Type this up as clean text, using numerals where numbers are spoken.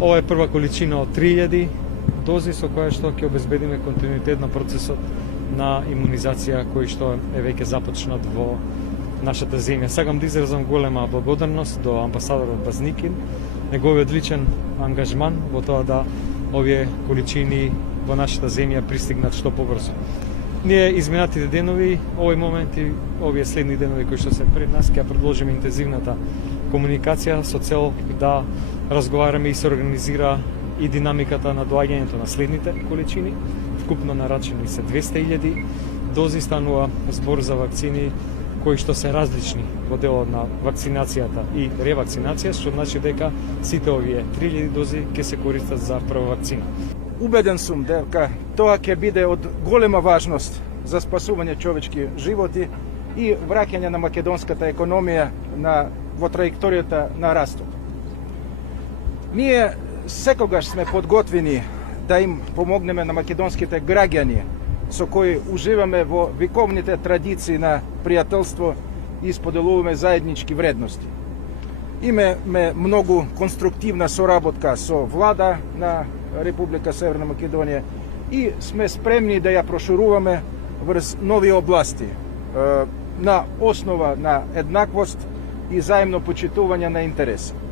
Ова е прва количина од 3000 дози со која што ќе обезбедиме континуитет на процесот на имунизација кој што е веќе започнат во нашата земја. Сакам да изразам голема благодарност до амбасадорот Базникин, неговиот личен ангажман во тоа да овие количини во нашата земја пристигнат што побрзо. Ние изминатите денови, овој момент и овие следни денови кои што се пред нас, ќе предложиме интензивната комуникација со цел да разговараме и се организира и динамиката на доаѓањето на следните количини. Вкупно нарачени се 200.000 дози, станува збор за вакцини кои што се различни во делот на вакцинацијата и ревакцинација, што значи дека сите овие 3000 дози ќе се користат за прва вакцина. Убеден сум дека тоа ќе биде од голема важност за спасување човечки животи и враќање на македонската економија во траекторијата на растот. Ние секогаш сме подготвени да им помогнеме на македонските граѓани со кои уживаме во вековните традиции на пријателство и споделуваме заеднички вредности. Имаме многу конструктивна соработка со влада на Република Северна Македонија и сме спремни да ја прошируваме врз нови области на основа на еднаквост и заемно почитување на интереси.